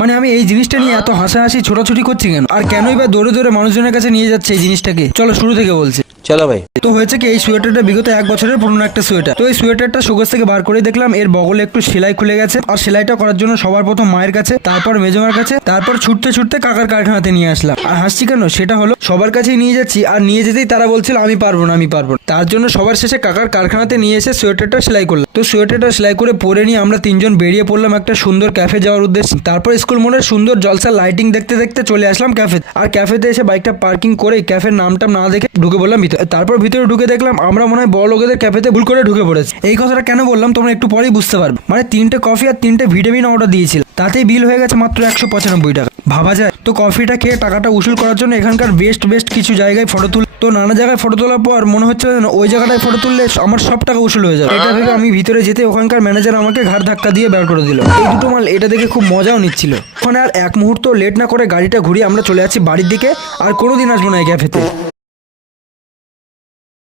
মানে আমি এই জিনিসটা নিয়ে এত হাসাহাসি ছোটাছুটি করছি কেন, আর কেনই বা দৌড়ে দৌড়ে মানুষজনের কাছে নিয়ে যাচ্ছে এই জিনিসটাকে? চলো শুরু থেকে বলছি। चलो भाई। তো হয়েছে কি, এই সোয়েটারটা বিগত 1 বছরের পুরনো একটা সোয়েটার। তো এই সোয়েটারটা শোকেস থেকে বার করে দেখলাম এর বগলে একটু সেলাই খুলে গেছে, আর সেলাইটা করার জন্য সবার প্রথম মায়ের কাছে, তারপর মেজমার কাছে, তারপর ছুটতে ছুটতে কাকার কারখানাতে নিয়ে আসলাম। আর হাসছি কেন, সেটা হলো সবার কাছেই নিয়ে যাচ্ছি, আর নিয়ে যেতেই তারা বলছিল আমি পারবো না, আমি পারবো না। তার জন্য সবার শেষে কাকার কারখানাতে নিয়ে এসে সোয়েটারটা সেলাই করলাম। তো সোয়েটারটা সেলাই করে পরে নিয়ে আমরা 3জন বেরিয়ে পড়লাম একটা সুন্দর ক্যাফে যাওয়ার উদ্দেশ্যে। তারপর স্কুল মোড়ের সুন্দর জলসা লাইটিং দেখতে দেখতে চলে আসলাম ক্যাফে। আর ক্যাফেতে এসে বাইকটা পার্কিং করে ক্যাফের নামটা না দেখে ঢুকে বললাম ভিতরে। তারপর ভিতরে ঢুকে দেখলাম আমরা মনে হয় বড় লোকেদের ক্যাফেতে ভুল করে ঢুকে পড়েছি। এই কথাটা কেন বললাম তোমরা একটু পরেই বুঝতে পারবে। মানে 3টে কফি আর 3টে ভিটামিন অর্ডার দিয়েছিল, তাতেই বিল হয়ে গেছে মাত্র 195 টাকা। ভাবা যায়? তো কফিটা খেয়ে টাকাটা উসুল করার জন্য এখানকার বেস্ট কিছু জায়গায় ফটো তুল। তো নানা জায়গায় ফটো তোলার পর মনে হচ্ছে যেন ওই জায়গাটায় ফটো তুললে আমার সব টাকা উসুল হয়ে যাবে। এটা ভেবে আমি ভিতরে যেতে ওখানকার ম্যানেজার আমাকে ঘাড় ধাক্কা দিয়ে বের করে দিল। এই দুটো মাল এটা দেখে খুব মজাও নিচ্ছিল। ওখানে আর এক মুহূর্ত লেট না করে গাড়িটা ঘুরিয়ে আমরা চলে যাচ্ছি বাড়ির দিকে, আর কোনোদিন আসবো না এই ক্যাফেতে।